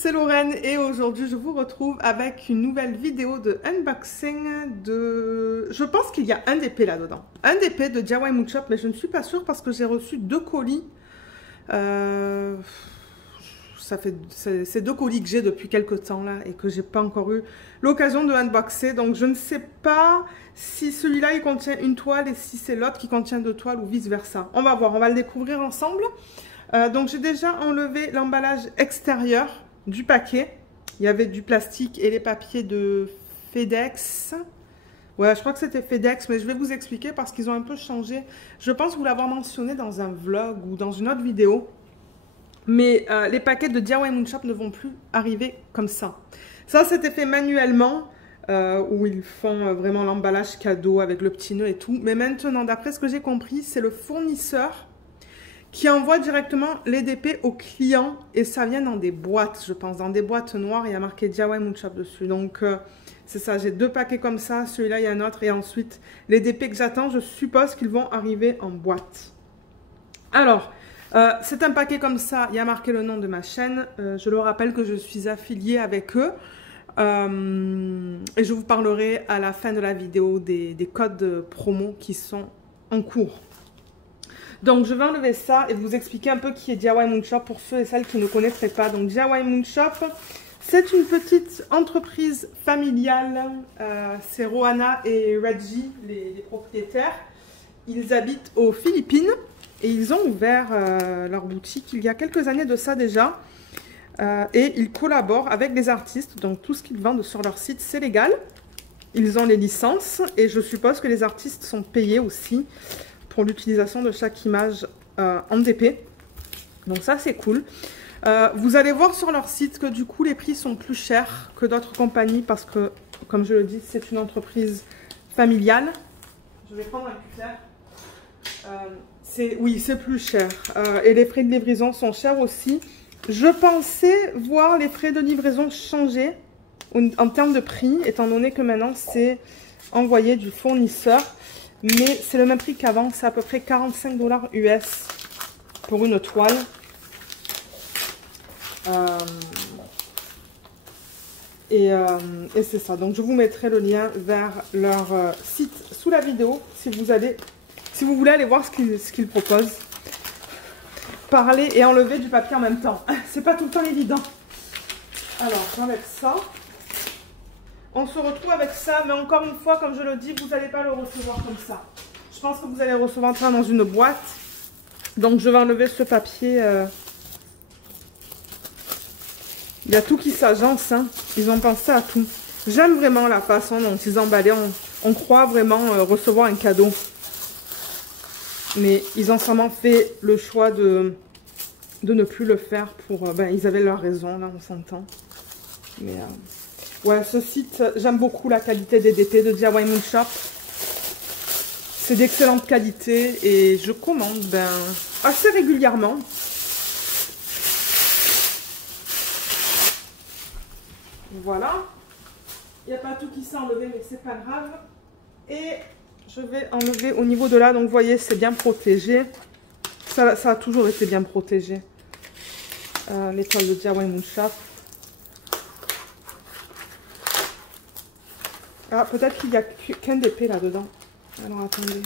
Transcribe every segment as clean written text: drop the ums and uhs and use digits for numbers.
c'est Lorraine et aujourd'hui je vous retrouve avec une nouvelle vidéo de unboxing de... Je pense qu'il y a un DP là-dedans. Un DP de DIY Mood Shop, mais je ne suis pas sûre parce que j'ai reçu 2 colis. C'est 2 colis que j'ai depuis quelques temps là et que j'ai pas encore eu l'occasion de unboxer. Donc je ne sais pas si celui-là il contient une toile et si c'est l'autre qui contient 2 toiles ou vice versa. On va voir, on va le découvrir ensemble. Donc j'ai déjà enlevé l'emballage extérieur du paquet. Il y avait du plastique et les papiers de FedEx. Ouais, je crois que c'était FedEx, mais je vais vous expliquer parce qu'ils ont un peu changé. Je pense vous l'avoir mentionné dans un vlog ou dans une autre vidéo. Mais les paquets de DIY Mood Shop ne vont plus arriver comme ça. Ça, c'était fait manuellement, où ils font vraiment l'emballage cadeau avec le petit nœud et tout. Mais maintenant, d'après ce que j'ai compris, c'est le fournisseur qui envoie directement les DP aux clients et ça vient dans des boîtes, je pense, dans des boîtes noires. Il y a marqué DIY Mood Shop dessus. Donc, c'est ça, j'ai 2 paquets comme ça. Celui-là, il y a un autre. Et ensuite, les DP que j'attends, je suppose qu'ils vont arriver en boîte. Alors... c'est un paquet comme ça, il y a marqué le nom de ma chaîne, je le rappelle que je suis affiliée avec eux et je vous parlerai à la fin de la vidéo des codes promo qui sont en cours. Donc je vais enlever ça et vous expliquer un peu qui est DIY Mood Shop pour ceux et celles qui ne connaîtraient pas. Donc DIY Mood Shop, c'est une petite entreprise familiale, c'est Rohana et Reggie, les propriétaires. Ils habitent aux Philippines. Et ils ont ouvert leur boutique il y a quelques années de ça déjà. Et ils collaborent avec des artistes. Donc tout ce qu'ils vendent sur leur site, c'est légal. Ils ont les licences. Et je suppose que les artistes sont payés aussi pour l'utilisation de chaque image en DP. Donc ça, c'est cool. Vous allez voir sur leur site que du coup, les prix sont plus chers que d'autres compagnies. Parce que, comme je le dis, c'est une entreprise familiale. Je vais prendre un cutter. Oui, c'est plus cher. Et les frais de livraison sont chers aussi. Je pensais voir les frais de livraison changer en termes de prix, étant donné que maintenant c'est envoyé du fournisseur. Mais c'est le même prix qu'avant, c'est à peu près 45 $ US pour une toile. Et c'est ça. Donc je vous mettrai le lien vers leur site sous la vidéo si vous voulez aller voir ce qu'ils proposent. Parler et enlever du papier en même temps. C'est pas tout le temps évident. Alors, j'enlève ça. On se retrouve avec ça, mais encore une fois, comme je le dis, vous n'allez pas le recevoir comme ça. Je pense que vous allez recevoir ça dans une boîte. Donc, je vais enlever ce papier. Il y a tout qui s'agence. Hein. Ils ont pensé à tout. J'aime vraiment la façon dont ils emballaient. On croit vraiment recevoir un cadeau. Mais ils ont sûrement fait le choix de ne plus le faire pour... ils avaient leur raison, là, on s'entend. Mais ouais, ce site, j'aime beaucoup la qualité des DP de DIY Mood Shop. C'est d'excellente qualité et je commande assez régulièrement. Voilà. Il n'y a pas tout qui s'est enlevé, mais c'est pas grave. Et... je vais enlever au niveau de là, donc vous voyez, c'est bien protégé. Ça a toujours été bien protégé. Les toiles de DIY Mood Shop. Ah, peut-être qu'il n'y a qu'un DP là-dedans. Alors, attendez.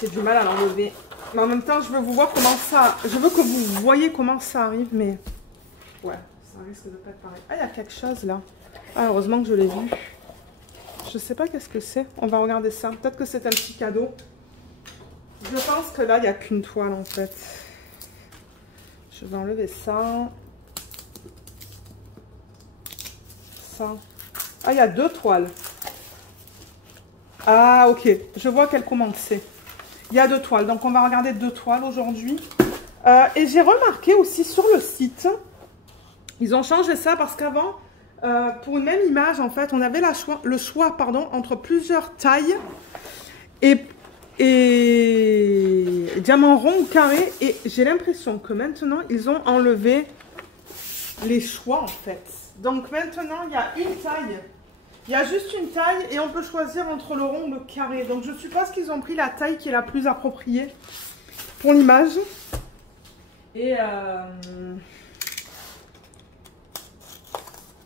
J'ai du mal à l'enlever. Mais en même temps, je veux vous voir comment ça... je veux que vous voyez comment ça arrive, mais... ouais, ça risque de pas être pareil. Ah, il y a quelque chose là. Ah, heureusement que je l'ai vu. Je sais pas qu'est-ce que c'est. On va regarder ça. Peut-être que c'est un petit cadeau. Je pense que là, il n'y a qu'une toile en fait. Je vais enlever ça. Ça. Ah, il y a 2 toiles. Ah, ok. Je vois quelle commande c'est. Il y a 2 toiles. Donc, on va regarder 2 toiles aujourd'hui. Et j'ai remarqué aussi sur le site, ils ont changé ça parce qu'avant... pour une même image, en fait, on avait le choix entre plusieurs tailles et diamant rond ou carré. Et j'ai l'impression que maintenant, ils ont enlevé les choix, en fait. Donc maintenant, il y a une taille. Il y a juste une taille et on peut choisir entre le rond ou le carré. Donc je suppose qu'ils ont pris la taille qui est la plus appropriée pour l'image.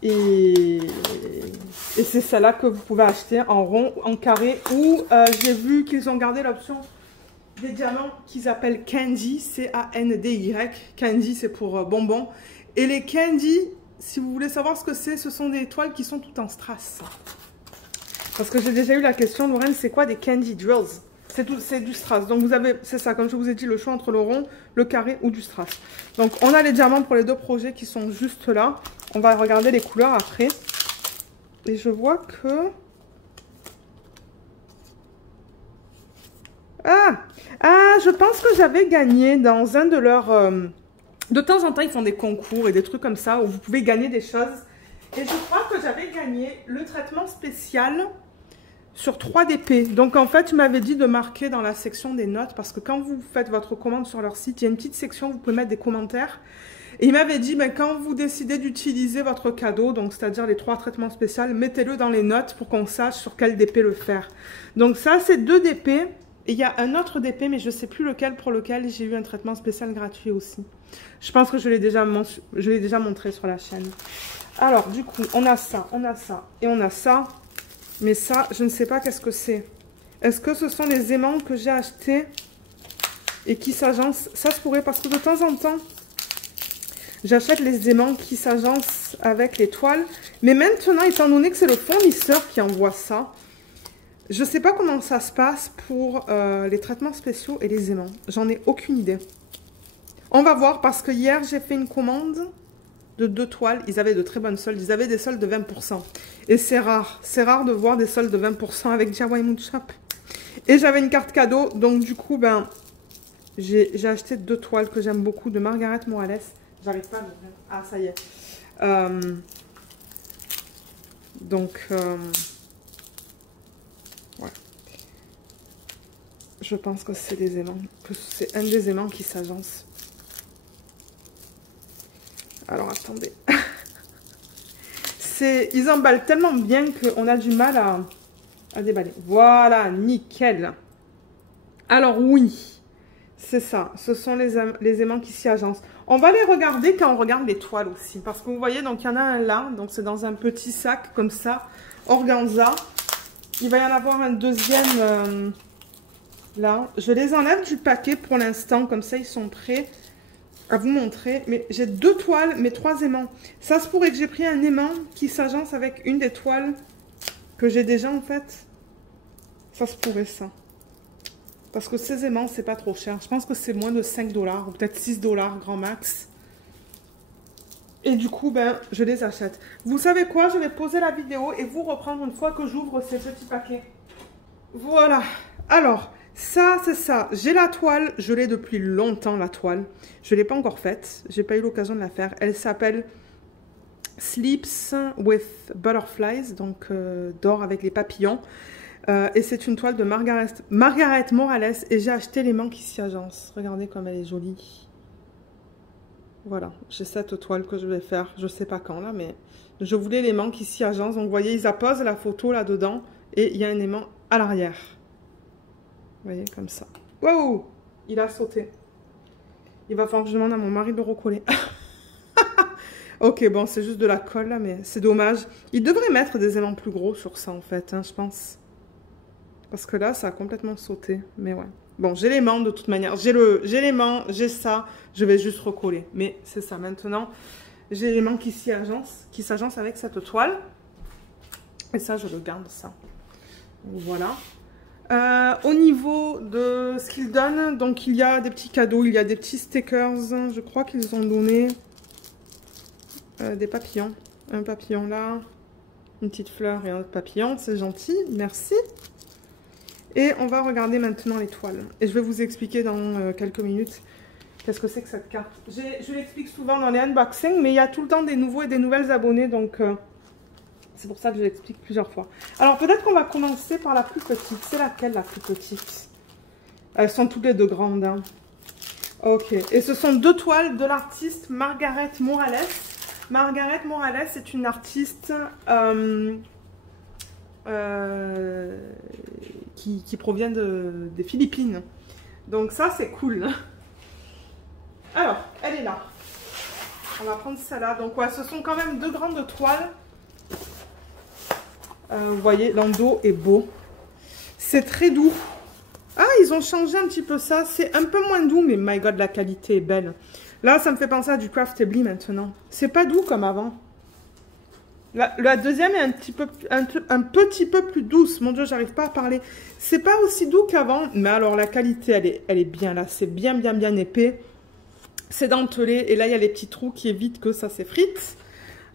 Et c'est celle-là que vous pouvez acheter en rond, en carré, ou j'ai vu qu'ils ont gardé l'option des diamants qu'ils appellent Candy, C-A-N-D-Y. Candy, c'est pour bonbons. Et les Candy, si vous voulez savoir ce que c'est, ce sont des toiles qui sont toutes en strass. Parce que j'ai déjà eu la question, Lorraine, c'est quoi des Candy Drills? C'est du strass. Donc vous avez, c'est ça, comme je vous ai dit, le choix entre le rond, le carré ou du strass. Donc on a les diamants pour les deux projets qui sont juste là. On va regarder les couleurs après. Et je vois que... je pense que j'avais gagné dans un de leurs... De temps en temps, ils font des concours et des trucs comme ça où vous pouvez gagner des choses. Et je crois que j'avais gagné le traitement spécial sur 3 DP. Donc en fait, tu m'avais dit de marquer dans la section des notes parce que quand vous faites votre commande sur leur site, il y a une petite section où vous pouvez mettre des commentaires. Et il m'avait dit, ben, quand vous décidez d'utiliser votre cadeau, donc c'est-à-dire les 3 traitements spéciaux, mettez-le dans les notes pour qu'on sache sur quel DP le faire. Donc ça, c'est 2 DP. Et il y a un autre DP, mais je ne sais plus lequel, pour lequel j'ai eu un traitement spécial gratuit aussi. Je pense que je l'ai déjà montré sur la chaîne. Alors, du coup, on a ça et on a ça. Mais ça, je ne sais pas qu'est-ce que c'est. Est-ce que ce sont les aimants que j'ai achetés et qui s'agencent? Ça se pourrait parce que de temps en temps, j'achète les aimants qui s'agencent avec les toiles. Mais maintenant, étant donné que c'est le fournisseur qui envoie ça, je ne sais pas comment ça se passe pour les traitements spéciaux et les aimants. J'en ai aucune idée. On va voir parce que hier, j'ai fait une commande de 2 toiles. Ils avaient de très bonnes soldes. Ils avaient des soldes de 20%. Et c'est rare. C'est rare de voir des soldes de 20% avec DIY Mood Shop. Et j'avais une carte cadeau. Donc du coup, ben, j'ai acheté 2 toiles que j'aime beaucoup de Margaret Morales. J'arrive pas à l'ouvrir. Ah, ça y est. Ouais. Je pense que c'est des aimants. Que c'est un des aimants qui s'agence. Alors, attendez. Ils emballent tellement bien qu'on a du mal à déballer. Voilà, nickel. Alors, oui, c'est ça. Ce sont les aimants qui s'y agencent. On va les regarder quand on regarde les toiles aussi. Parce que vous voyez, donc il y en a un là. Donc, c'est dans un petit sac comme ça. Organza. Il va y en avoir un deuxième là. Je les enlève du paquet pour l'instant. Comme ça, ils sont prêts à vous montrer. Mais j'ai 2 toiles, mais 3 aimants. Ça se pourrait que j'ai pris un aimant qui s'agence avec une des toiles que j'ai déjà en fait. Ça se pourrait ça. Parce que ces aimants, c'est pas trop cher. Je pense que c'est moins de 5 $, ou peut-être 6 $ grand max. Et du coup, ben, je les achète. Vous savez quoi? Je vais poser la vidéo et vous reprendre une fois que j'ouvre ces petits paquets. Voilà. Alors... ça, c'est ça. J'ai la toile. Je l'ai depuis longtemps, la toile. Je ne l'ai pas encore faite. J'ai pas eu l'occasion de la faire. Elle s'appelle Sleeps with Butterflies. Donc, dort avec les papillons. Et c'est une toile de Margaret Morales. Et j'ai acheté l'aimant qui s'y agence. Regardez comme elle est jolie. Voilà. J'ai cette toile que je vais faire. Je ne sais pas quand, là, mais je voulais l'aimant qui s'y agence. Donc, vous voyez, ils apposent la photo là-dedans. Et il y a un aimant à l'arrière. Vous voyez, comme ça. Wow! Il a sauté. Il va falloir que je demande à mon mari de le recoller. Ok, bon, c'est juste de la colle, là, mais c'est dommage. Il devrait mettre des aimants plus gros sur ça, en fait, hein, je pense. Parce que là, ça a complètement sauté. Mais ouais. Bon, j'ai l'aimant, de toute manière. J'ai l'aimant, j'ai ça. Je vais juste recoller. Mais c'est ça, maintenant. J'ai l'aimant qui s'agence avec cette toile. Et ça, je le garde, ça. Voilà. Au niveau de ce qu'ils donnent, donc il y a des petits cadeaux, il y a des petits stickers. Je crois qu'ils ont donné des papillons. Un papillon là, une petite fleur et un autre papillon. C'est gentil, merci. Et on va regarder maintenant les toiles. Et je vais vous expliquer dans quelques minutes qu'est-ce que c'est que cette carte. Je l'explique souvent dans les unboxings, mais il y a tout le temps des nouveaux et des nouvelles abonnés, donc... c'est pour ça que je l'explique plusieurs fois. Alors, peut-être qu'on va commencer par la plus petite. C'est laquelle, la plus petite? Elles sont toutes les 2 grandes. Hein. Ok. Et ce sont 2 toiles de l'artiste Margaret Morales. Margaret Morales est une artiste qui provient des Philippines. Donc ça, c'est cool. Alors, On va prendre celle-là. Donc ouais, ce sont quand même 2 grandes toiles. Vous voyez, l'endos est beau. C'est très doux. Ah, ils ont changé un petit peu ça. C'est un peu moins doux, mais my god, la qualité est belle. Là, ça me fait penser à du Craftedly maintenant. C'est pas doux comme avant. La deuxième est un petit peu plus douce. Mon Dieu, j'arrive pas à parler. C'est pas aussi doux qu'avant, mais alors la qualité, elle est bien là. C'est bien épais. C'est dentelé. Et là, il y a les petits trous qui évitent que ça s'effrite.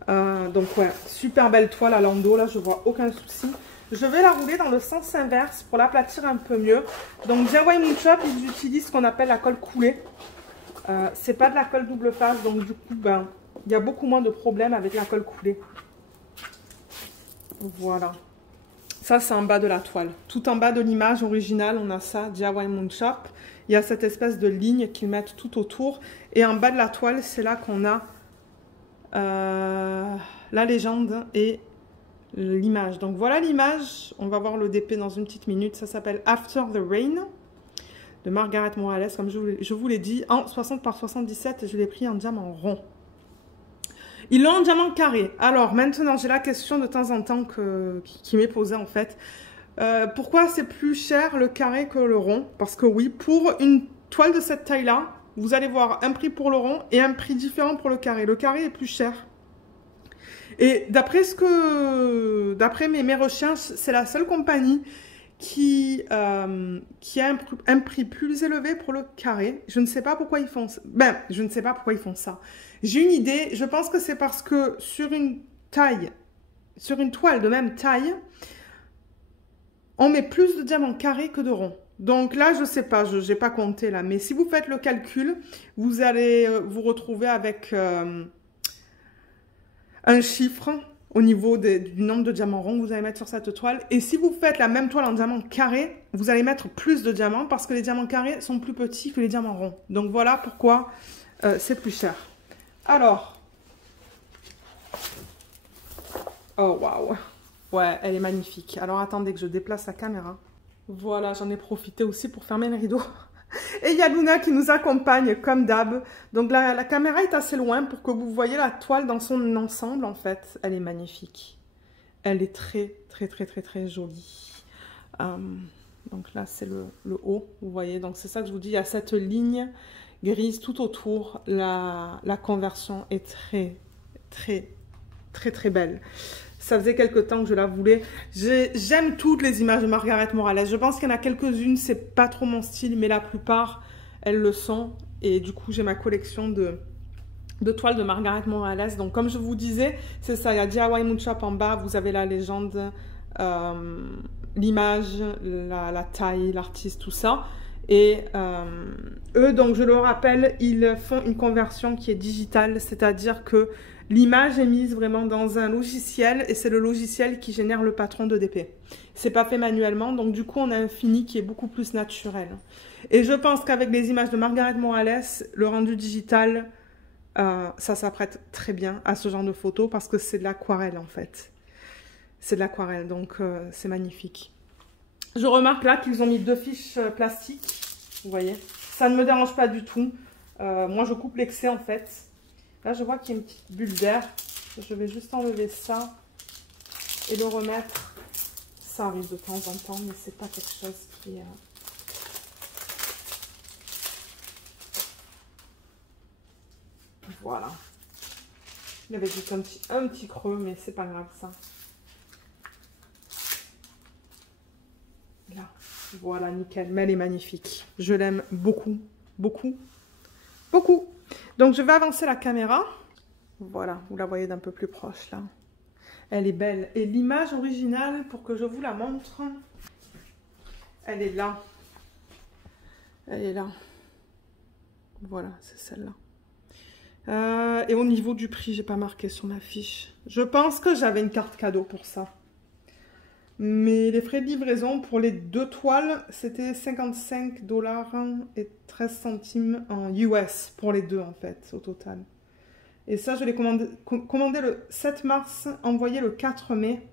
Donc ouais, super belle toile à l'endos. Là, je vois aucun souci. Je vais la rouler dans le sens inverse pour l'aplatir un peu mieux. Donc DIY Moon Shop, ils utilisent ce qu'on appelle la colle coulée. C'est pas de la colle double face, donc du coup, ben, il y a beaucoup moins de problèmes avec la colle coulée. Voilà. Ça, c'est en bas de la toile. Tout en bas de l'image originale, on a ça, DIY Moon Shop. Il y a cette espèce de ligne qu'ils mettent tout autour. Et en bas de la toile, c'est là qu'on a la légende et l'image. Donc voilà l'image. On va voir le DP dans une petite minute. Ça s'appelle After the Rain de Margaret Morales, comme je vous l'ai dit, en 60 par 77. Et je l'ai pris en diamant rond. Ils l'ont en diamant carré. Alors maintenant, j'ai la question de temps en temps qui m'est posée en fait. Pourquoi c'est plus cher le carré que le rond? Parce que oui, pour une toile de cette taille-là, vous allez voir un prix pour le rond et un prix différent pour le carré. Le carré est plus cher. Et d'après mes recherches, c'est la seule compagnie qui a un prix plus élevé pour le carré. Je ne sais pas pourquoi ils font ça. Ben, je ne sais pas pourquoi ils font ça. J'ai une idée. Je pense que c'est parce que sur une toile de même taille, on met plus de diamants carrés que de ronds. Donc là, je ne sais pas, je n'ai pas compté là. Mais si vous faites le calcul, vous allez vous retrouver avec un chiffre au niveau du nombre de diamants ronds que vous allez mettre sur cette toile. Et si vous faites la même toile en diamant carré, vous allez mettre plus de diamants parce que les diamants carrés sont plus petits que les diamants ronds. Donc voilà pourquoi c'est plus cher. Alors. Oh waouh. Ouais, elle est magnifique. Alors attendez que je déplace la caméra. Voilà, j'en ai profité aussi pour fermer le rideau. Et il y a Luna qui nous accompagne comme d'hab. Donc la caméra est assez loin pour que vous voyez la toile dans son ensemble en fait. Elle est magnifique. Elle est très jolie. Donc là c'est le haut, vous voyez. Donc c'est ça que je vous dis, il y a cette ligne grise tout autour. La conversion est très belle. Ça faisait quelques temps que je la voulais. J'aime toutes les images de Margaret Morales. Je pense qu'il y en a quelques-unes, c'est pas trop mon style, mais la plupart, elles le sont. Et du coup, j'ai ma collection de toiles de Margaret Morales. Donc, comme je vous disais, c'est ça. Il y a DIY Moon Shop en bas. Vous avez la légende, l'image, la taille, l'artiste, tout ça. Et eux, donc je le rappelle, ils font une conversion qui est digitale, c'est-à-dire que l'image est mise vraiment dans un logiciel et c'est le logiciel qui génère le patron de DP. C'est pas fait manuellement, donc du coup on a un fini qui est beaucoup plus naturel. Et je pense qu'avec les images de Margaret Morales, le rendu digital, ça s'apprête très bien à ce genre de photos parce que c'est de l'aquarelle en fait. C'est de l'aquarelle, donc c'est magnifique. Je remarque là qu'ils ont mis 2 fiches plastiques, vous voyez. Ça ne me dérange pas du tout. Moi, je coupe l'excès en fait. Là, je vois qu'il y a une petite bulle d'air. Je vais juste enlever ça et le remettre. Ça arrive de temps en temps, mais c'est pas quelque chose qui... Voilà. Il y avait juste un petit creux, mais c'est pas grave ça. Là. Voilà, nickel. Mais elle est magnifique. Je l'aime beaucoup. Donc, je vais avancer la caméra. Voilà, vous la voyez d'un peu plus proche, là. Elle est belle. Et l'image originale, pour que je vous la montre, elle est là. Elle est là. Voilà, c'est celle-là. Et au niveau du prix, j'ai pas marqué sur ma fiche. Je pense que j'avais une carte cadeau pour ça. Mais les frais de livraison pour les 2 toiles, c'était 55 $ et 13 centimes en US pour les 2 en fait, au total. Et ça, je l'ai commandé le 7 mars, envoyé le 4 mai.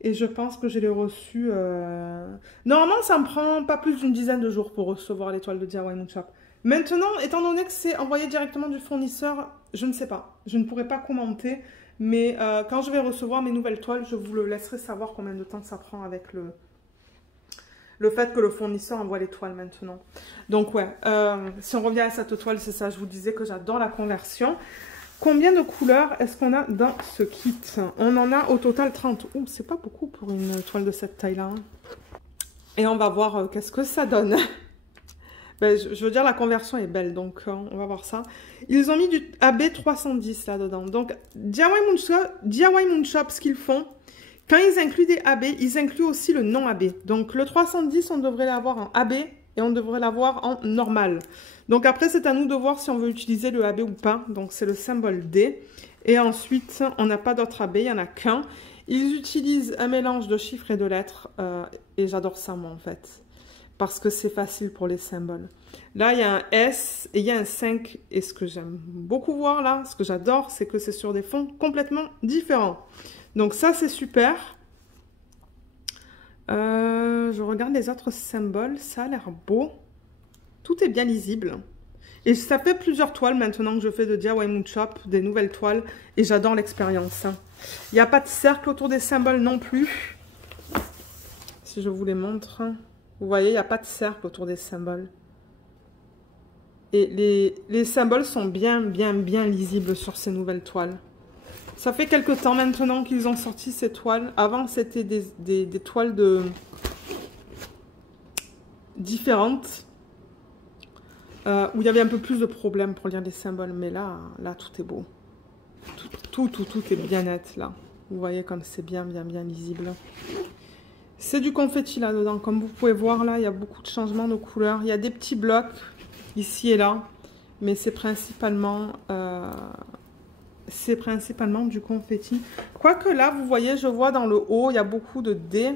Et je pense que je l'ai reçu... Normalement, ça me prend pas plus d'une dizaine de jours pour recevoir les toiles de DIY Moon Shop. Maintenant, étant donné que c'est envoyé directement du fournisseur, Je ne sais pas. Je ne pourrais pas commenter. Mais quand je vais recevoir mes nouvelles toiles, je vous le laisserai savoir combien de temps ça prend avec le fait que le fournisseur envoie les toiles maintenant. Donc ouais, si on revient à cette toile, c'est ça, je vous disais que j'adore la conversion. Combien de couleurs est-ce qu'on a dans ce kit? On en a au total 30. Ouh, c'est pas beaucoup pour une toile de cette taille-là. Hein. Et on va voir qu'est-ce que ça donne. Ben, je veux dire, la conversion est belle, donc on va voir ça. Ils ont mis du AB 310 là-dedans. Donc, DIY Moonshop, ce qu'ils font, quand ils incluent des AB, ils incluent aussi le non-AB. Donc, le 310, on devrait l'avoir en AB et on devrait l'avoir en normal. Donc, après, c'est à nous de voir si on veut utiliser le AB ou pas. Donc, c'est le symbole D. Et ensuite, on n'a pas d'autre AB, il n'y en a qu'un. Ils utilisent un mélange de chiffres et de lettres. Et j'adore ça, moi, en fait. Parce que c'est facile pour les symboles. Là, il y a un S et il y a un 5. Et ce que j'aime beaucoup voir là, ce que j'adore, c'est que c'est sur des fonds complètement différents. Donc ça, c'est super. Je regarde les autres symboles. Ça a l'air beau. Tout est bien lisible. Et ça fait plusieurs toiles maintenant que je fais de DIY Moonshop, des nouvelles toiles. Et j'adore l'expérience. Il n'y a pas de cercle autour des symboles non plus. Si je vous les montre... Vous voyez, il n'y a pas de cercle autour des symboles. Et les symboles sont bien lisibles sur ces nouvelles toiles. Ça fait quelques temps maintenant qu'ils ont sorti ces toiles. Avant, c'était des toiles différentes. Où il y avait un peu plus de problèmes pour lire les symboles. Mais là, tout est beau. Tout est bien net, là. Vous voyez comme c'est bien lisible. C'est du confetti là-dedans. Comme vous pouvez voir, là, il y a beaucoup de changements de couleurs. Il y a des petits blocs ici et là. Mais c'est principalement du confetti. Quoique là, vous voyez, je vois dans le haut, il y a beaucoup de D.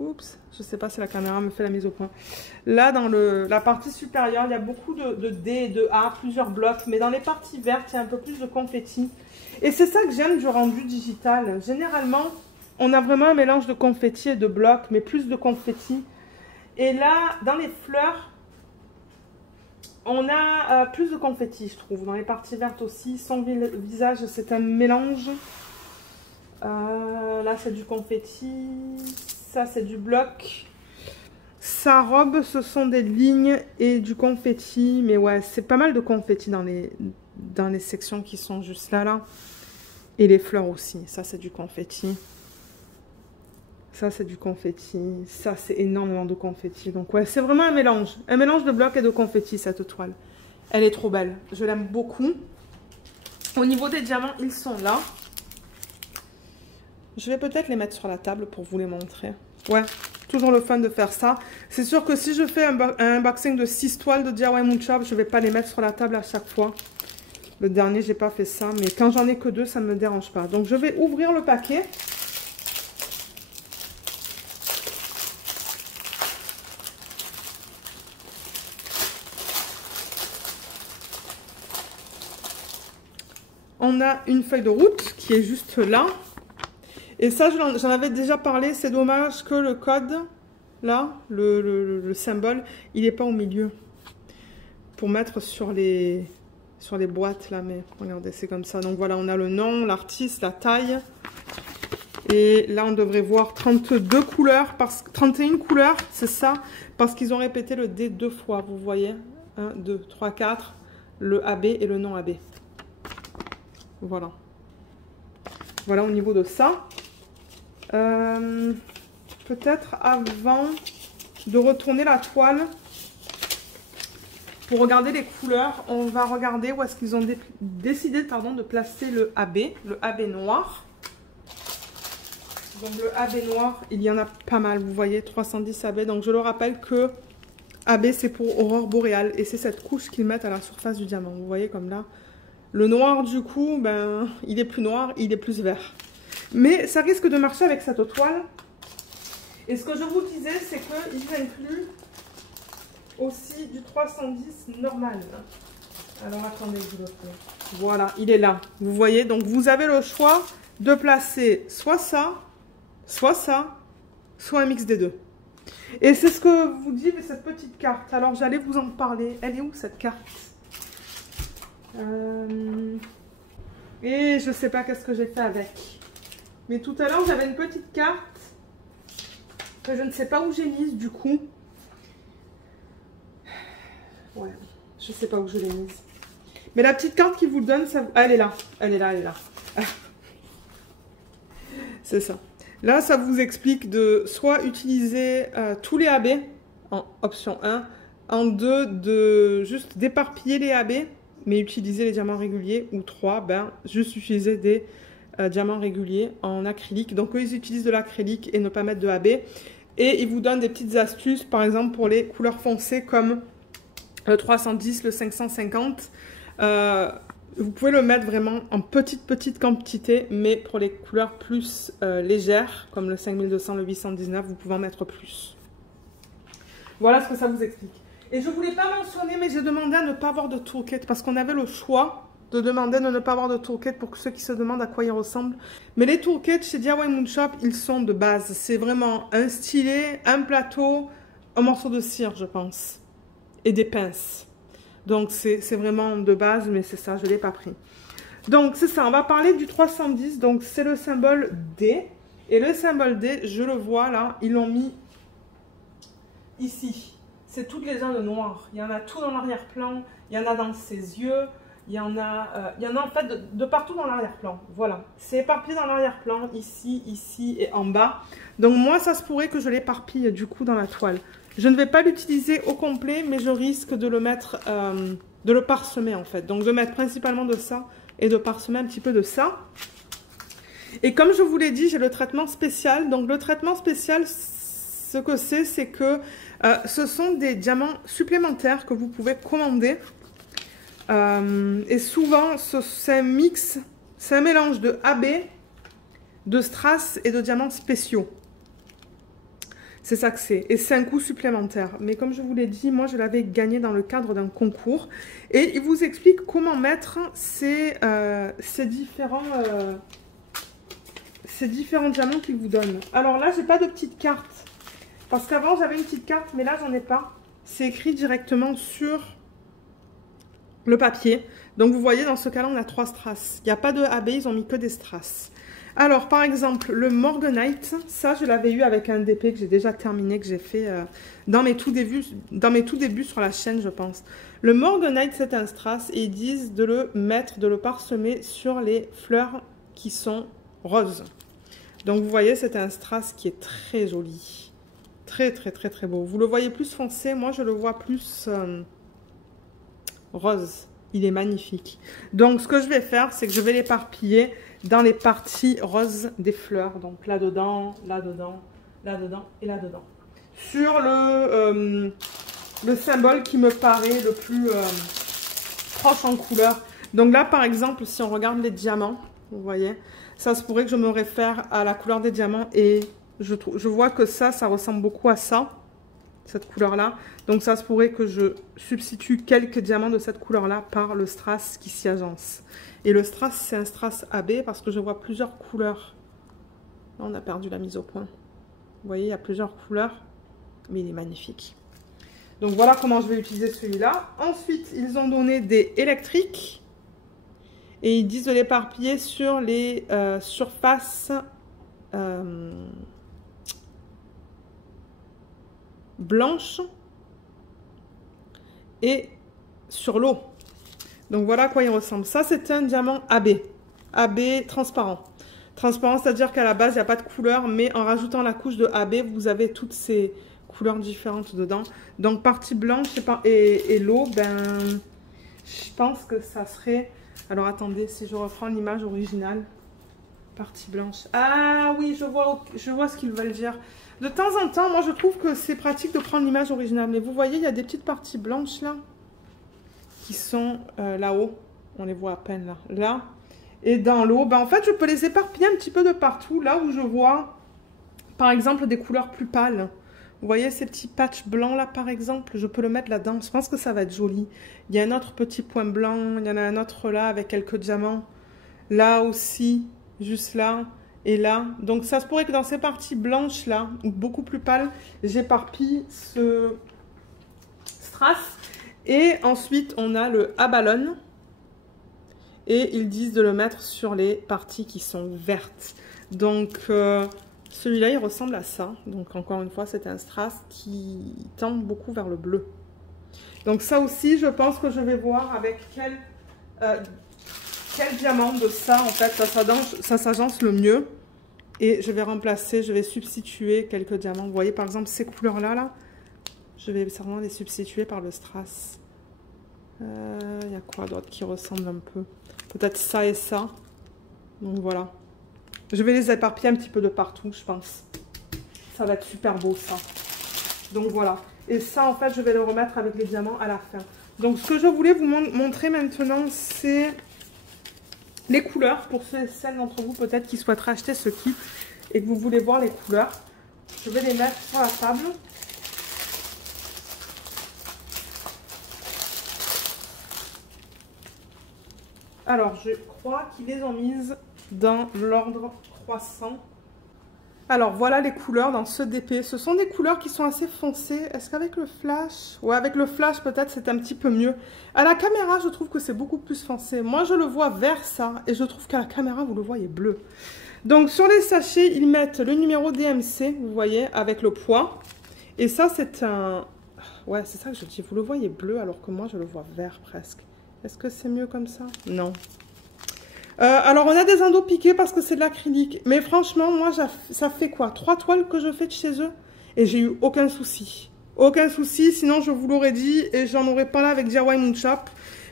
Oups, je ne sais pas si la caméra me fait la mise au point. Là, dans la partie supérieure, il y a beaucoup de D et de A, plusieurs blocs. Mais dans les parties vertes, il y a un peu plus de confetti. Et c'est ça que j'aime du rendu digital. Généralement... On a vraiment un mélange de confetti et de blocs, mais plus de confetti. Et là, dans les fleurs, on a plus de confetti, je trouve. Dans les parties vertes aussi. Son visage, c'est un mélange. Là, c'est du confetti. Ça, c'est du bloc. Sa robe, ce sont des lignes et du confetti. Mais ouais, c'est pas mal de confetti dans les sections qui sont juste là. Et les fleurs aussi. Ça, c'est du confetti. Ça, c'est du confetti. Ça, c'est énormément de confetti. Donc, ouais, c'est vraiment un mélange. Un mélange de blocs et de confetti, cette toile. Elle est trop belle. Je l'aime beaucoup. Au niveau des diamants, ils sont là. Je vais peut-être les mettre sur la table pour vous les montrer. Ouais, toujours le fun de faire ça. C'est sûr que si je fais un unboxing de 6 toiles de DIY Moonshop, je ne vais pas les mettre sur la table à chaque fois. Le dernier, j'ai pas fait ça. Mais quand j'en ai que 2, ça ne me dérange pas. Donc, je vais ouvrir le paquet. On a une feuille de route qui est juste là. Et ça, j'en avais déjà parlé. C'est dommage que le code, là, le symbole, il n'est pas au milieu. Pour mettre sur les boîtes, là. Mais regardez, c'est comme ça. Donc voilà, on a le nom, l'artiste, la taille. Et là, on devrait voir 32 couleurs. 31 couleurs, c'est ça. Parce qu'ils ont répété le D 2 fois. Vous voyez 1, 2, 3, 4. Le AB et le non AB. Voilà. Voilà au niveau de ça. Peut-être avant de retourner la toile pour regarder les couleurs, on va regarder où est-ce qu'ils ont décidé de placer le AB noir. Donc le AB noir, il y en a pas mal, vous voyez, 310 AB. Donc je le rappelle que AB c'est pour aurore boréale et c'est cette couche qu'ils mettent à la surface du diamant. Vous voyez comme là. Le noir, du coup, ben, il est plus noir, il est plus vert. Mais ça risque de marcher avec cette toile. Et ce que je vous disais, c'est qu'ils incluent aussi du 310 normal. Alors, attendez, je le fais. Voilà, il est là. Vous voyez, donc vous avez le choix de placer soit ça, soit un mix des deux. Et c'est ce que vous dit cette petite carte. Alors, j'allais vous en parler. Elle est où, cette carte ? Et je sais pas qu'est-ce que j'ai fait avec. Mais tout à l'heure, j'avais une petite carte que je ne sais pas où j'ai mise du coup. Ouais, je sais pas où je l'ai mise. Mais la petite carte qui vous donne, ça... elle est là. Elle est là, elle est là. C'est ça. Là, ça vous explique de soit utiliser tous les AB en option 1, en 2, de juste d'éparpiller les AB, mais utiliser les diamants réguliers, ou 3, ben, juste utiliser des diamants réguliers en acrylique. Donc, eux, ils utilisent de l'acrylique et ne pas mettre de AB. Et ils vous donnent des petites astuces, par exemple, pour les couleurs foncées comme le 310, le 550. Vous pouvez le mettre vraiment en petite quantité, mais pour les couleurs plus légères, comme le 5200, le 819, vous pouvez en mettre plus. Voilà ce que ça vous explique. Et je ne voulais pas mentionner, mais j'ai demandé à ne pas avoir de toolkit, parce qu'on avait le choix de demander de ne pas avoir de toolkit pour ceux qui se demandent à quoi ils ressemblent. Mais les toolkits chez DIY Moon Shop, ils sont de base. C'est vraiment un stylet, un plateau, un morceau de cire, je pense, et des pinces. Donc, c'est vraiment de base, mais c'est ça, je ne l'ai pas pris. Donc, c'est ça, on va parler du 310. Donc, c'est le symbole D. Et le symbole D, je le vois là, ils l'ont mis ici. C'est toutes les zones noires. Il y en a tout dans l'arrière-plan. Il y en a dans ses yeux. Il y en a en fait de partout dans l'arrière-plan. Voilà. C'est éparpillé dans l'arrière-plan, ici, ici et en bas. Donc, moi, ça se pourrait que je l'éparpille du coup dans la toile. Je ne vais pas l'utiliser au complet, mais je risque de le mettre, de le parsemer en fait. Donc de mettre principalement de ça et de parsemer un petit peu de ça. Et comme je vous l'ai dit, j'ai le traitement spécial. Donc le traitement spécial, ce que c'est que ce sont des diamants supplémentaires que vous pouvez commander. Et souvent, c'est un mix, c'est un mélange de AB, de strass et de diamants spéciaux. C'est ça que c'est. Et c'est un coût supplémentaire. Mais comme je vous l'ai dit, moi, je l'avais gagné dans le cadre d'un concours. Et il vous explique comment mettre ces différents diamants qu'il vous donne. Alors là, j'ai pas de petite carte. Parce qu'avant, j'avais une petite carte, mais là, j'en ai pas. C'est écrit directement sur le papier. Donc, vous voyez, dans ce cas-là, on a 3 strass. Il n'y a pas de AB, ils ont mis que des strass. Alors, par exemple, le Morganite, ça, je l'avais eu avec un DP que j'ai déjà terminé, que j'ai fait dans mes tout débuts sur la chaîne, je pense. Le Morganite, c'est un strass et ils disent de le mettre, de le parsemer sur les fleurs qui sont roses. Donc, vous voyez, c'est un strass qui est très joli. Très, très, très, très beau. Vous le voyez plus foncé, moi, je le vois plus rose. Il est magnifique. Donc, ce que je vais faire, c'est que je vais l'éparpiller dans les parties roses des fleurs. Donc, là-dedans, là-dedans, là-dedans et là-dedans. Sur le symbole qui me paraît le plus proche en couleur. Donc là, par exemple, si on regarde les diamants, vous voyez, ça se pourrait que je me réfère à la couleur des diamants. Et je vois que ça ressemble beaucoup à ça. Cette couleur-là. Donc ça se pourrait que je substitue quelques diamants de cette couleur-là par le strass qui s'y agence. Et le strass, c'est un strass AB parce que je vois plusieurs couleurs. Là, on a perdu la mise au point. Vous voyez, il y a plusieurs couleurs, mais il est magnifique. Donc voilà comment je vais utiliser celui-là. Ensuite, ils ont donné des électriques et ils disent de l'éparpiller sur les surfaces blanche et sur l'eau. Donc voilà à quoi il ressemble. Ça, c'est un diamant AB. AB transparent. Transparent, c'est-à-dire qu'à la base, il n'y a pas de couleur, mais en rajoutant la couche de AB, vous avez toutes ces couleurs différentes dedans. Donc partie blanche et l'eau, ben, je pense que ça serait... Alors attendez, si je reprends l'image originale. Partie blanche. Ah oui, je vois ce qu'ils veulent dire. De temps en temps, moi je trouve que c'est pratique de prendre l'image originale. Mais vous voyez, il y a des petites parties blanches là, qui sont là-haut. On les voit à peine là. Là. Et dans l'eau, ben, en fait, je peux les éparpiller un petit peu de partout. Là où je vois, par exemple, des couleurs plus pâles. Vous voyez ces petits patchs blancs là, par exemple. Je peux le mettre là-dedans. Je pense que ça va être joli. Il y a un autre petit point blanc. Il y en a un autre là avec quelques diamants. Là aussi, juste là. Et là, donc ça se pourrait que dans ces parties blanches là, ou beaucoup plus pâles, j'éparpille ce strass. Et ensuite, on a le abalone. Et ils disent de le mettre sur les parties qui sont vertes. Donc, celui-là, il ressemble à ça. Donc, encore une fois, c'est un strass qui tend beaucoup vers le bleu. Donc, ça aussi, je pense que je vais voir avec quel diamant de ça, en fait, ça s'agence le mieux. Et je vais remplacer, je vais substituer quelques diamants. Vous voyez, par exemple, ces couleurs-là, là, je vais certainement les substituer par le strass. Il y a quoi d'autre qui ressemble un peu? Peut-être ça et ça. Donc voilà. Je vais les éparpiller un petit peu de partout, je pense. Ça va être super beau, ça. Donc voilà. Et ça, en fait, je vais le remettre avec les diamants à la fin. Donc ce que je voulais vous montrer maintenant, c'est les couleurs. Pour celles d'entre vous, peut-être, qui souhaiteraient acheter ce kit et que vous voulez voir les couleurs. Je vais les mettre sur la table. Alors, je crois qu'ils les ont mises dans l'ordre croissant. Alors, voilà les couleurs dans ce DP. Ce sont des couleurs qui sont assez foncées. Est-ce qu'avec le flash? Ouais, avec le flash, peut-être, c'est un petit peu mieux. À la caméra, je trouve que c'est beaucoup plus foncé. Moi, je le vois vert, ça. Et je trouve qu'à la caméra, vous le voyez bleu. Donc, sur les sachets, ils mettent le numéro DMC, vous voyez, avec le poids. Et ça, c'est un... Ouais, c'est ça que je dis. Vous le voyez bleu, alors que moi, je le vois vert, presque. Est-ce que c'est mieux comme ça? Non. Alors, on a des endos piqués parce que c'est de l'acrylique. Mais franchement, moi, ça fait quoi? 3 toiles que je fais de chez eux? Et j'ai eu aucun souci. Aucun souci, sinon je vous l'aurais dit et j'en aurais parlé avec DIY Moon Shop.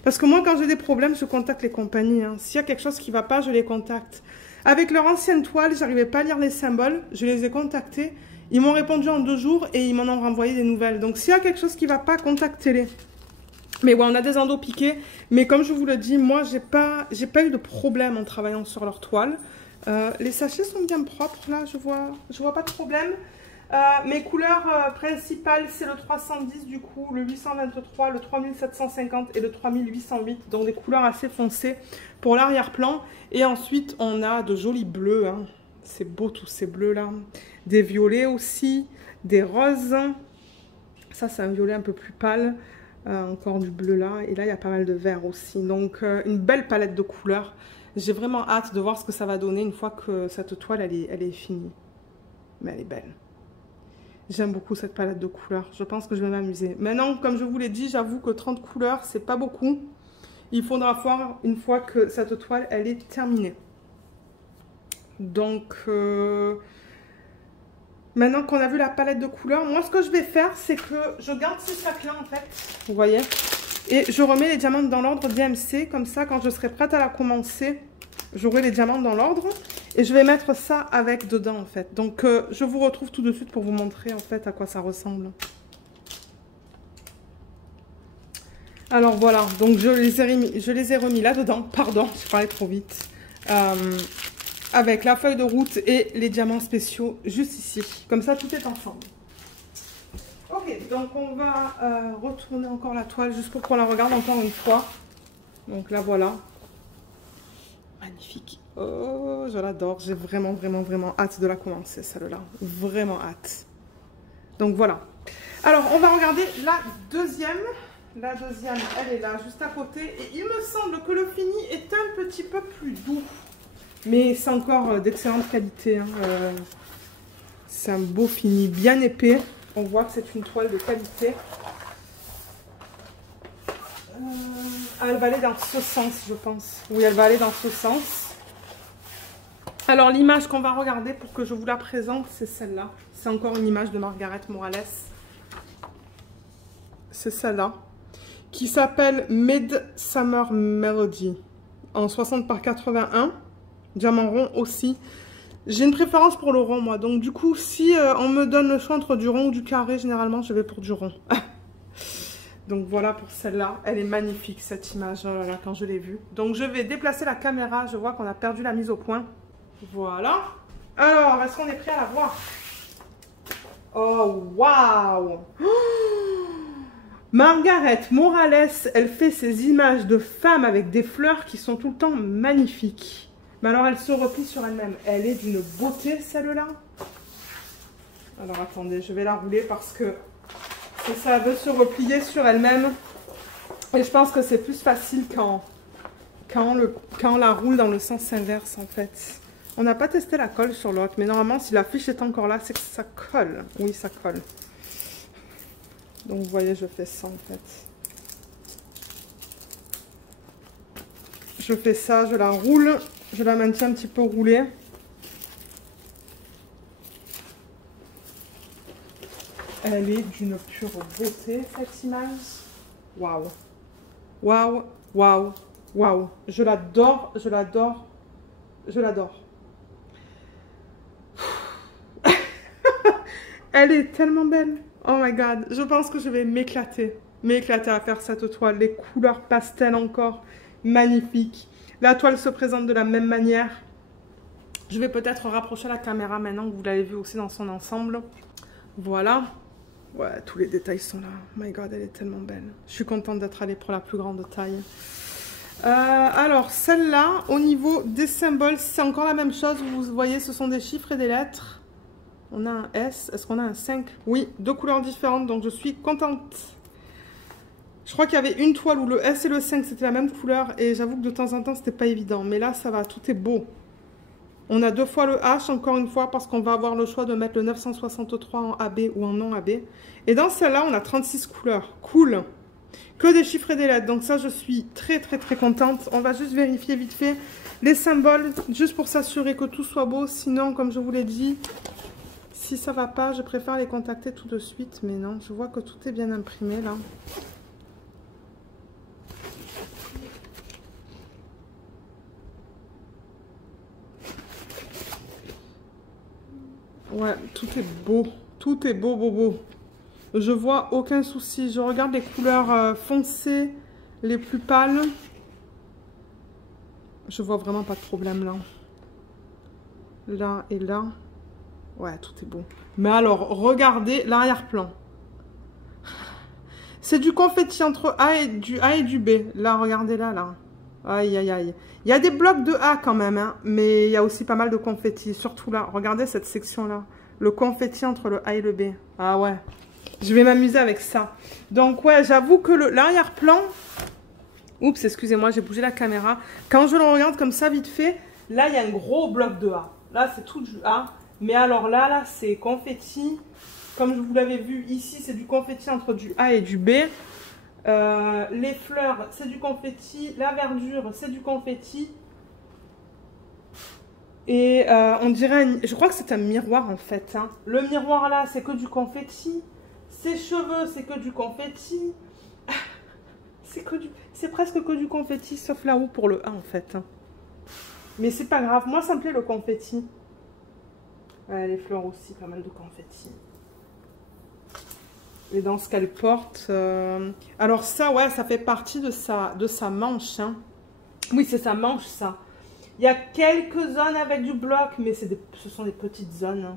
Parce que moi, quand j'ai des problèmes, je contacte les compagnies. Hein. S'il y a quelque chose qui ne va pas, je les contacte. Avec leur ancienne toile, j'arrivais pas à lire les symboles. Je les ai contactés. Ils m'ont répondu en 2 jours et ils m'en ont renvoyé des nouvelles. Donc, s'il y a quelque chose qui ne va pas, contactez-les. Mais ouais, on a des endos piqués. Mais comme je vous le dis, moi, j'ai pas eu de problème en travaillant sur leur toile. Les sachets sont bien propres, là, je vois pas de problème. Mes couleurs principales, c'est le 310 du coup, le 823, le 3750 et le 3808. Donc des couleurs assez foncées pour l'arrière-plan. Et ensuite, on a de jolis bleus. Hein. C'est beau tous ces bleus-là. Des violets aussi, des roses. Ça, c'est un violet un peu plus pâle. Encore du bleu là, et là il y a pas mal de vert aussi, donc une belle palette de couleurs. J'ai vraiment hâte de voir ce que ça va donner une fois que cette toile elle est finie, mais elle est belle. J'aime beaucoup cette palette de couleurs, je pense que je vais m'amuser. Maintenant, comme je vous l'ai dit, j'avoue que 30 couleurs c'est pas beaucoup, il faudra voir une fois que cette toile elle est terminée. Donc maintenant qu'on a vu la palette de couleurs, moi ce que je vais faire, c'est que je garde ces sacs-là en fait, vous voyez, et je remets les diamants dans l'ordre DMC, comme ça quand je serai prête à la commencer, j'aurai les diamants dans l'ordre, et je vais mettre ça avec dedans en fait. Donc je vous retrouve tout de suite pour vous montrer en fait à quoi ça ressemble. Alors voilà, donc je les ai remis là-dedans, pardon, j'ai parlé trop vite. Avec la feuille de route et les diamants spéciaux juste ici. Comme ça, tout est ensemble. Ok, donc on va retourner encore la toile juste pour qu'on la regarde encore une fois. Donc là, voilà. Magnifique. Oh, je l'adore. J'ai vraiment, vraiment, vraiment hâte de la commencer, celle-là. Vraiment hâte. Donc voilà. Alors, on va regarder la deuxième. La deuxième, elle est là, juste à côté. Et il me semble que le fini est un petit peu plus doux. Mais c'est encore d'excellente qualité. Hein. C'est un beau fini, bien épais. On voit que c'est une toile de qualité. Elle va aller dans ce sens, je pense. Oui, elle va aller dans ce sens. Alors, l'image qu'on va regarder pour que je vous la présente, c'est celle-là. C'est encore une image de Margaret Morales. C'est celle-là. Qui s'appelle Midsummer Melody. En 60 par 81. Diamant rond aussi. J'ai une préférence pour le rond, moi. Donc, du coup, si on me donne le choix entre du rond ou du carré, généralement, je vais pour du rond. Donc, voilà pour celle-là. Elle est magnifique, cette image, oh là là, quand je l'ai vue. Donc, je vais déplacer la caméra. Je vois qu'on a perdu la mise au point. Voilà. Alors, est-ce qu'on est prêt à la voir? Oh, waouh! Margaret Morales, elle fait ces images de femmes avec des fleurs qui sont tout le temps magnifiques. Mais alors, elle se replie sur elle-même. Elle est d'une beauté, celle-là. Alors, attendez, je vais la rouler parce que ça veut se replier sur elle-même. Et je pense que c'est plus facile quand on la roule dans le sens inverse en fait. On n'a pas testé la colle sur l'autre, mais normalement si la fiche est encore là, c'est que ça colle. Oui, ça colle. Donc vous voyez, je fais ça en fait. Je fais ça, je la roule, je la maintiens un petit peu roulée. Elle est d'une pure beauté cette image. Waouh. Waouh, waouh, waouh. Je l'adore, je l'adore, je l'adore. Elle est tellement belle. Oh my god. Je pense que je vais m'éclater. M'éclater à faire cette toile. Les couleurs pastel encore. Magnifique. La toile se présente de la même manière. Je vais peut-être rapprocher la caméra maintenant que vous l'avez vu aussi dans son ensemble. Voilà. Ouais, tous les détails sont là. Oh my god, elle est tellement belle. Je suis contente d'être allée pour la plus grande taille. Alors, celle-là, au niveau des symboles, c'est encore la même chose. Vous voyez, ce sont des chiffres et des lettres. On a un S. Est-ce qu'on a un 5? Oui, deux couleurs différentes, donc je suis contente. Je crois qu'il y avait une toile où le S et le 5, c'était la même couleur. Et j'avoue que de temps en temps, c'était pas évident. Mais là, ça va, tout est beau. On a deux fois le H, encore une fois, parce qu'on va avoir le choix de mettre le 963 en AB ou en non AB. Et dans celle-là, on a 36 couleurs. Cool. Que des chiffres et des lettres. Donc ça, je suis très, très, très contente. On va juste vérifier vite fait les symboles, juste pour s'assurer que tout soit beau. Sinon, comme je vous l'ai dit, si ça va pas, je préfère les contacter tout de suite. Mais non, je vois que tout est bien imprimé, là. Ouais, tout est beau. Tout est beau, beau, beau. Je vois aucun souci. Je regarde les couleurs foncées, les plus pâles. Je vois vraiment pas de problème là. Là et là. Ouais, tout est beau. Mais alors, regardez l'arrière-plan. C'est du confetti entre du A et du B. Là, regardez là, là. Aïe, aïe, aïe. Il y a des blocs de A quand même, hein, mais il y a aussi pas mal de confetti. Surtout là, regardez cette section-là. Le confetti entre le A et le B. Ah ouais. Je vais m'amuser avec ça. Donc ouais, j'avoue que l'arrière-plan... Oups, excusez-moi, j'ai bougé la caméra. Quand je le regarde comme ça, vite fait, là, il y a un gros bloc de A. Là, c'est tout du A. Mais alors là, c'est confetti. Comme je vous l'avais vu, ici, c'est du confetti entre du A et du B. Les fleurs, c'est du confetti. La verdure, c'est du confetti. Et on dirait... je crois que c'est un miroir, en fait. Hein. Le miroir, là, c'est que du confetti. Ses cheveux, c'est que du confetti. C'est presque que du confetti, sauf là-haut pour le A, en fait. Hein. Mais c'est pas grave. Moi, ça me plaît, le confetti. Ouais, les fleurs aussi, pas mal de confetti. Et dans ce qu'elle porte... Alors ça, ouais, ça fait partie de sa manche. Hein. Oui, c'est sa manche, ça. Il y a quelques zones avec du bloc, mais ce sont des petites zones. Hein.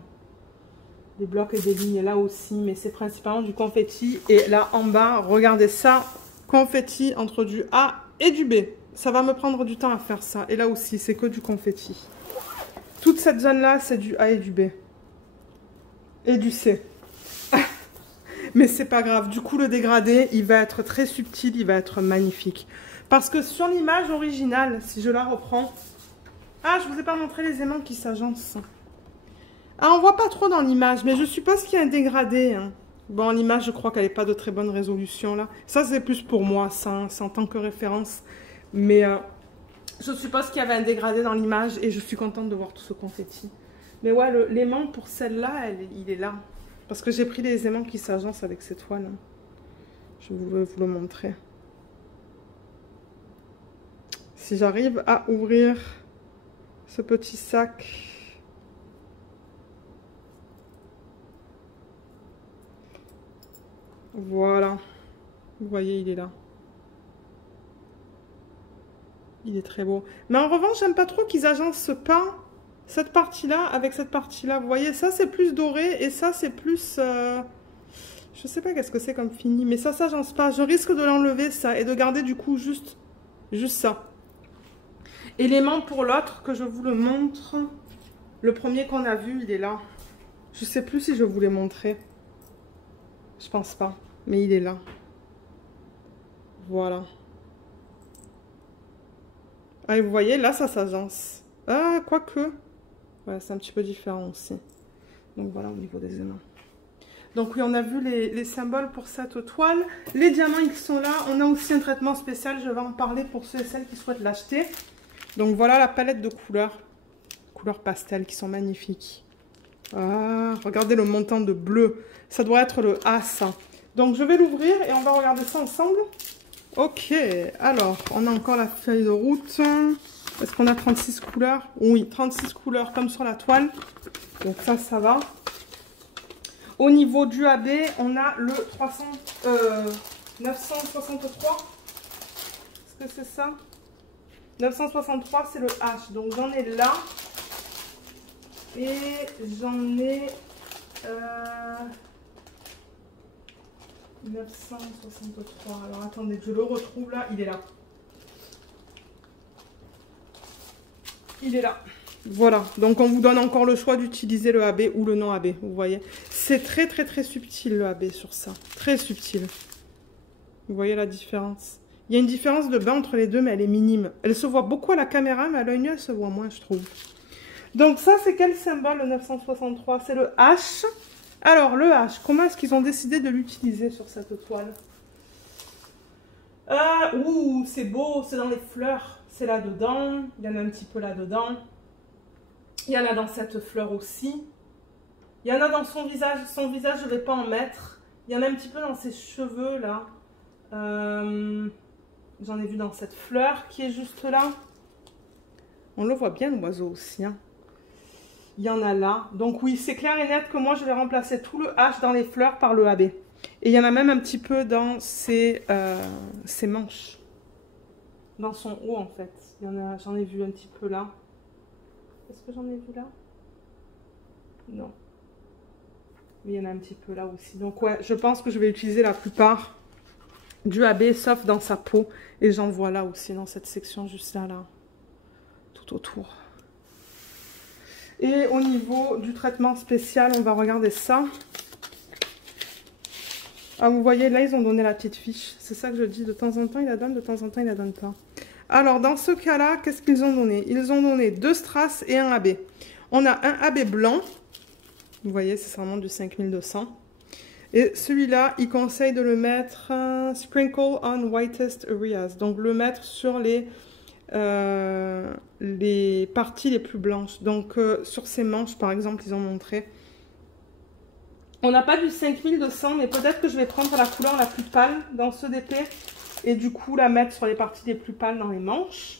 Des blocs et des lignes là aussi, mais c'est principalement du confetti. Et là, en bas, regardez ça. Confetti entre du A et du B. Ça va me prendre du temps à faire ça. Et là aussi, c'est que du confetti. Toute cette zone-là, c'est du A et du B. Et du C. Mais c'est pas grave. Du coup, le dégradé, il va être très subtil, il va être magnifique. Parce que sur l'image originale, si je la reprends... Ah, je vous ai pas montré les aimants qui s'agencent. Ah, on voit pas trop dans l'image, mais je suppose qu'il y a un dégradé. Hein. Bon, l'image, je crois qu'elle n'est pas de très bonne résolution, là. Ça, c'est plus pour moi, ça, hein, c'est en tant que référence. Mais je suppose qu'il y avait un dégradé dans l'image et je suis contente de voir tout ce confetti. Mais ouais, l'aimant pour celle-là, il est là. Parce que j'ai pris les aimants qui s'agencent avec cette toile. Hein. Je vais vous le montrer. Si j'arrive à ouvrir ce petit sac... Voilà. Vous voyez, il est là. Il est très beau. Mais en revanche, j'aime pas trop qu'ils agencent pas cette partie-là avec cette partie-là. Vous voyez, ça c'est plus doré et ça c'est plus... Je sais pas qu'est-ce que c'est comme fini, mais ça s'agence pas. Je risque de l'enlever ça et de garder du coup juste ça. Élément pour l'autre que je vous le montre. Le premier qu'on a vu, il est là. Je sais plus si je vous l'ai montré. Je pense pas, mais il est là. Voilà. Ah, vous voyez, là, ça s'agence. Ah, quoique. Ouais, c'est un petit peu différent aussi. Donc voilà, au niveau des aimants. Donc oui, on a vu les symboles pour cette toile. Les diamants, ils sont là. On a aussi un traitement spécial. Je vais en parler pour ceux et celles qui souhaitent l'acheter. Donc voilà la palette de couleurs. Couleurs pastel qui sont magnifiques. Ah, regardez le montant de bleu. Ça doit être le As. Donc je vais l'ouvrir et on va regarder ça ensemble. Ok, alors on a encore la feuille de route. Est-ce qu'on a 36 couleurs? Oui, 36 couleurs comme sur la toile. Donc ça va. Au niveau du AB, on a le 963. Est-ce que c'est ça? 963, c'est le H. Donc j'en ai là. Et j'en ai 963. Alors attendez que je le retrouve là. Il est là. Il est là. Voilà. Donc on vous donne encore le choix d'utiliser le AB ou le non AB. Vous voyez. C'est très très très subtil le AB sur ça. Très subtil. Vous voyez la différence. Il y a une différence de bain entre les deux, mais elle est minime. Elle se voit beaucoup à la caméra, mais à l'œil nu, elle se voit moins, je trouve. Donc ça, c'est quel symbole, le 963? C'est le H. Alors, le H, comment est-ce qu'ils ont décidé de l'utiliser sur cette toile? Ouh, c'est beau, c'est dans les fleurs. C'est là-dedans, il y en a un petit peu là-dedans. Il y en a dans cette fleur aussi. Il y en a dans son visage. Son visage, je ne vais pas en mettre. Il y en a un petit peu dans ses cheveux, là. J'en ai vu dans cette fleur qui est juste là. On le voit bien, l'oiseau aussi, hein. Il y en a là. Donc oui, c'est clair et net que moi, je vais remplacer tout le H dans les fleurs par le AB. Et il y en a même un petit peu dans ses manches. Dans son haut, en fait. J'en ai vu un petit peu là. Est-ce que j'en ai vu là? Non. Mais il y en a un petit peu là aussi. Donc ouais, je pense que je vais utiliser la plupart du AB, sauf dans sa peau. Et j'en vois là aussi, dans cette section, juste là, là. Tout autour. Et au niveau du traitement spécial, on va regarder ça. Ah, vous voyez, là, ils ont donné la petite fiche. C'est ça que je dis. De temps en temps, ils la donnent. De temps en temps, ils la donnent pas. Alors, dans ce cas-là, qu'est-ce qu'ils ont donné? Ils ont donné 2 strass et un AB. On a un AB blanc. Vous voyez, c'est vraiment du 5200. Et celui-là, il conseille de le mettre sprinkle on whitest areas. Donc, le mettre sur les parties les plus blanches. Donc, sur ces manches, par exemple, ils ont montré. On n'a pas du 5200, mais peut-être que je vais prendre la couleur la plus pâle dans ce DP. Et du coup, la mettre sur les parties les plus pâles dans les manches.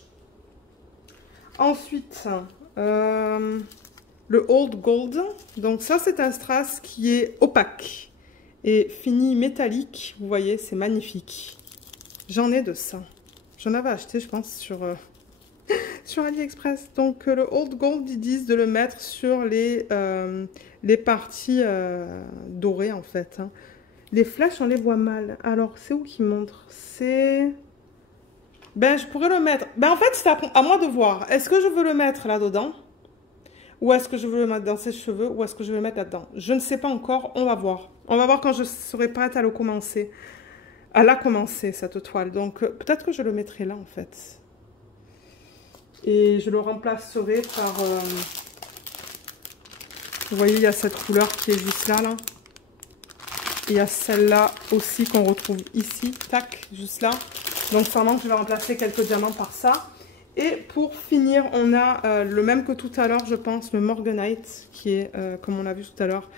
Ensuite, le Old Gold. Donc ça, c'est un strass qui est opaque et fini métallique. Vous voyez, c'est magnifique. J'en ai de ça. J'en avais acheté, je pense, sur AliExpress. Donc le Old Gold, ils disent de le mettre sur les parties dorées, en fait. Hein. Les flèches, on les voit mal. Alors, c'est où qu'ils montrent? C'est... Ben, je pourrais le mettre... Ben, en fait, c'est à moi de voir. Est-ce que je veux le mettre là-dedans? Ou est-ce que je veux le mettre dans ses cheveux? Ou est-ce que je vais le mettre là-dedans? Je ne sais pas encore. On va voir. On va voir quand je serai prête à le commencer. À la commencer, cette toile. Donc, peut-être que je le mettrai là, en fait. Et je le remplacerai par... Vous voyez, il y a cette couleur qui est juste là, là. Il y a celle-là aussi qu'on retrouve ici, tac, juste là. Donc sûrement que je vais remplacer quelques diamants par ça. Et pour finir, on a le même que tout à l'heure, je pense, le Morganite, qui est, comme on l'a vu tout à l'heure,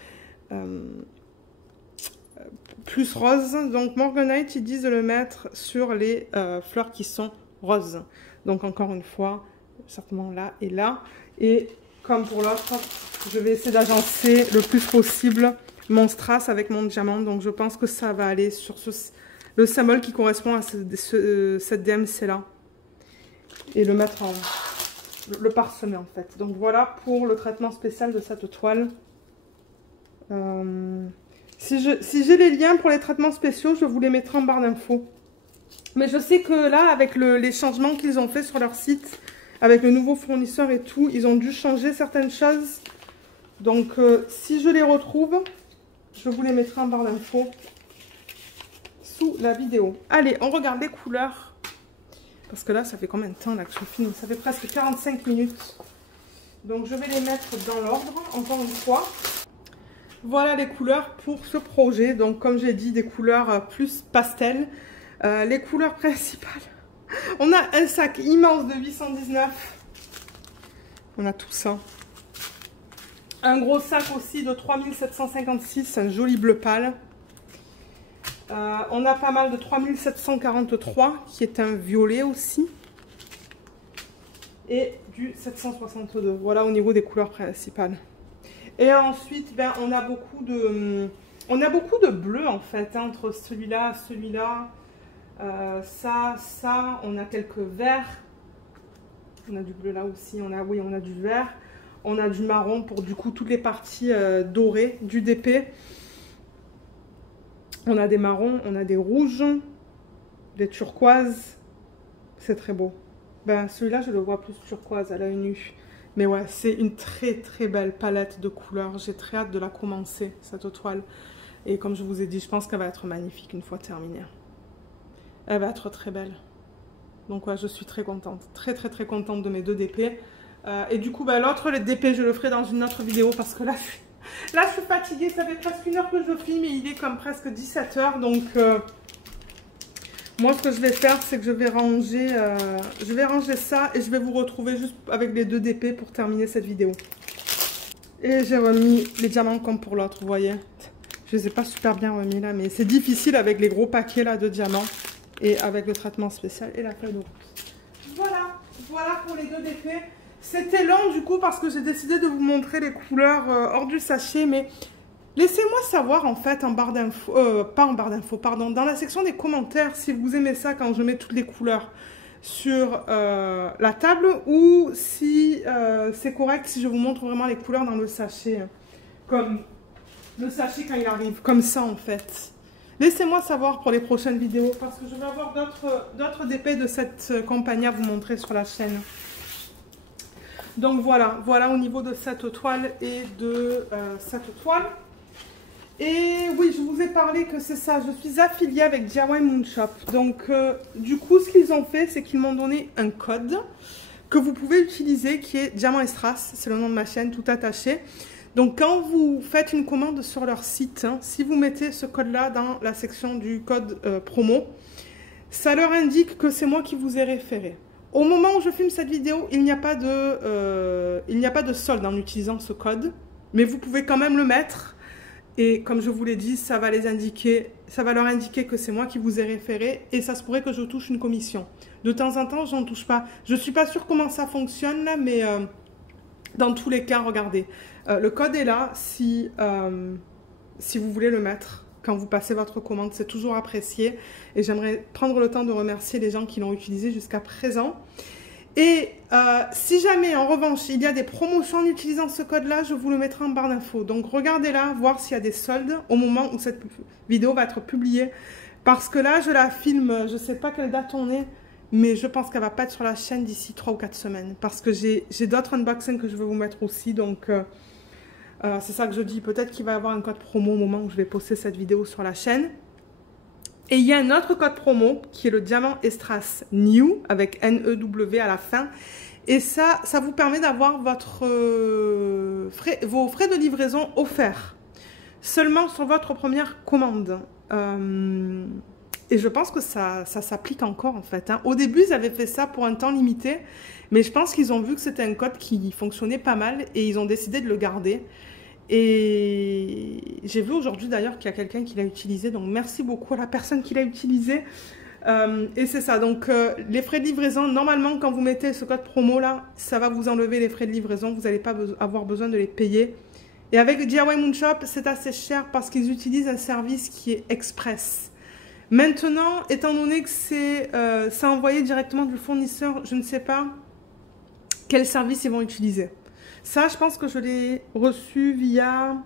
plus rose. Donc Morganite, ils disent de le mettre sur les fleurs qui sont roses. Donc encore une fois, certainement là et là. Et comme pour l'autre, je vais essayer d'agencer le plus possible mon strass avec mon diamant. Donc je pense que ça va aller sur le symbole qui correspond à cette DMC là. Et le mettre en... le parsemer en fait. Donc voilà pour le traitement spécial de cette toile. Si j'ai les liens pour les traitements spéciaux, je vous les mettrai en barre d'infos. Mais je sais que là, avec les changements qu'ils ont fait sur leur site, avec le nouveau fournisseur et tout, ils ont dû changer certaines choses. Donc si je les retrouve... je vous les mettrai en barre d'infos sous la vidéo. Allez, on regarde les couleurs. Parce que là, ça fait combien de temps là que je filme? Ça fait presque 45 minutes. Donc, je vais les mettre dans l'ordre, encore une fois. Voilà les couleurs pour ce projet. Donc, comme j'ai dit, des couleurs plus pastel. Les couleurs principales. On a un sac immense de 819. On a tout ça. Un gros sac aussi de 3756, un joli bleu pâle. On a pas mal de 3743, qui est un violet aussi. Et du 762. Voilà au niveau des couleurs principales. Et ensuite, ben, on a beaucoup de bleu en fait, hein, entre celui-là, celui-là, ça, on a quelques verts. On a du bleu là aussi, on a du vert. On a du marron pour du coup toutes les parties dorées du DP. On a des marrons, on a des rouges, des turquoises. C'est très beau. Ben, celui-là, je le vois plus turquoise à l'œil nu. Mais ouais, c'est une très très belle palette de couleurs. J'ai très hâte de la commencer, cette toile. Et comme je vous ai dit, je pense qu'elle va être magnifique une fois terminée. Elle va être très belle. Donc ouais, je suis très contente. Très très très contente de mes 2 DP. Et du coup, bah, l'autre, le DP, je le ferai dans une autre vidéo parce que là, je suis fatiguée. Ça fait presque 1 heure que je filme et il est comme presque 17 h. Donc, moi, ce que je vais faire, c'est que je vais ranger ça et je vais vous retrouver juste avec les 2 DP pour terminer cette vidéo. Et j'ai remis les diamants comme pour l'autre, vous voyez. Je les ai pas super bien remis là, mais c'est difficile avec les gros paquets là de diamants et avec le traitement spécial et la feuille de route. Voilà, voilà pour les 2 DP. C'était long du coup parce que j'ai décidé de vous montrer les couleurs hors du sachet, mais laissez-moi savoir en fait en barre d'infos, pas en barre d'infos, pardon, dans la section des commentaires si vous aimez ça quand je mets toutes les couleurs sur la table ou si c'est correct si je vous montre vraiment les couleurs dans le sachet, comme le sachet quand il arrive, comme ça en fait. Laissez-moi savoir pour les prochaines vidéos parce que je vais avoir d'autres DP de cette compagnie à vous montrer sur la chaîne. Donc voilà, voilà au niveau de cette toile et de cette toile. Et oui, je vous ai parlé que c'est ça, je suis affiliée avec DIY Moon Shop. Donc du coup, ce qu'ils ont fait, c'est qu'ils m'ont donné un code que vous pouvez utiliser qui est Diamant et Strass, c'est le nom de ma chaîne, tout attaché. Donc quand vous faites une commande sur leur site, hein, si vous mettez ce code-là dans la section du code promo, ça leur indique que c'est moi qui vous ai référé. Au moment où je filme cette vidéo, il n'y a pas de solde en utilisant ce code, mais vous pouvez quand même le mettre. Et comme je vous l'ai dit, ça va leur indiquer que c'est moi qui vous ai référé et ça se pourrait que je touche une commission. De temps en temps, j'en touche pas. Je suis pas sûre comment ça fonctionne là, mais dans tous les cas, regardez. Le code est là si vous voulez le mettre. Quand vous passez votre commande, c'est toujours apprécié. Et j'aimerais prendre le temps de remercier les gens qui l'ont utilisé jusqu'à présent. Et si jamais, en revanche, il y a des promotions en utilisant ce code-là, je vous le mettrai en barre d'infos. Donc, regardez là, voir s'il y a des soldes au moment où cette vidéo va être publiée. Parce que là, je la filme, je ne sais pas quelle date on est, mais je pense qu'elle ne va pas être sur la chaîne d'ici 3 ou 4 semaines. Parce que j'ai d'autres unboxings que je veux vous mettre aussi. Donc, c'est ça que je dis. Peut-être qu'il va y avoir un code promo au moment où je vais poster cette vidéo sur la chaîne. Et il y a un autre code promo qui est le Diamant et Strass New avec NEW à la fin. Et ça vous permet d'avoir vos frais de livraison offerts seulement sur votre première commande. Et je pense que ça s'applique encore en fait. Hein. Au début, ils avaient fait ça pour un temps limité, mais je pense qu'ils ont vu que c'était un code qui fonctionnait pas mal et ils ont décidé de le garder. Et j'ai vu aujourd'hui d'ailleurs qu'il y a quelqu'un qui l'a utilisé, donc merci beaucoup à la personne qui l'a utilisé. Et c'est ça, donc les frais de livraison, normalement quand vous mettez ce code promo là, ça va vous enlever les frais de livraison, vous n'allez pas avoir besoin de les payer. Et avec DIY Moon Shop, c'est assez cher parce qu'ils utilisent un service qui est express. Maintenant, étant donné que c'est envoyé directement du fournisseur, je ne sais pas quel service ils vont utiliser. Ça, je pense que je l'ai reçu via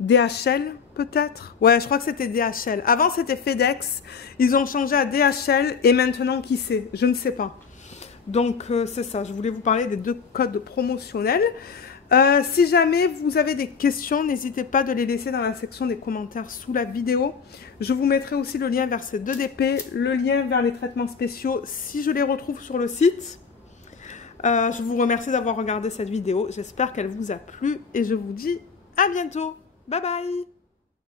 DHL, peut-être. Ouais, je crois que c'était DHL. Avant, c'était FedEx. Ils ont changé à DHL et maintenant, qui sait? Je ne sais pas. Donc, c'est ça. Je voulais vous parler des 2 codes promotionnels. Si jamais vous avez des questions, n'hésitez pas de les laisser dans la section des commentaires sous la vidéo. Je vous mettrai aussi le lien vers ces 2 DP, le lien vers les traitements spéciaux si je les retrouve sur le site. Je vous remercie d'avoir regardé cette vidéo. J'espère qu'elle vous a plu et je vous dis à bientôt. Bye bye!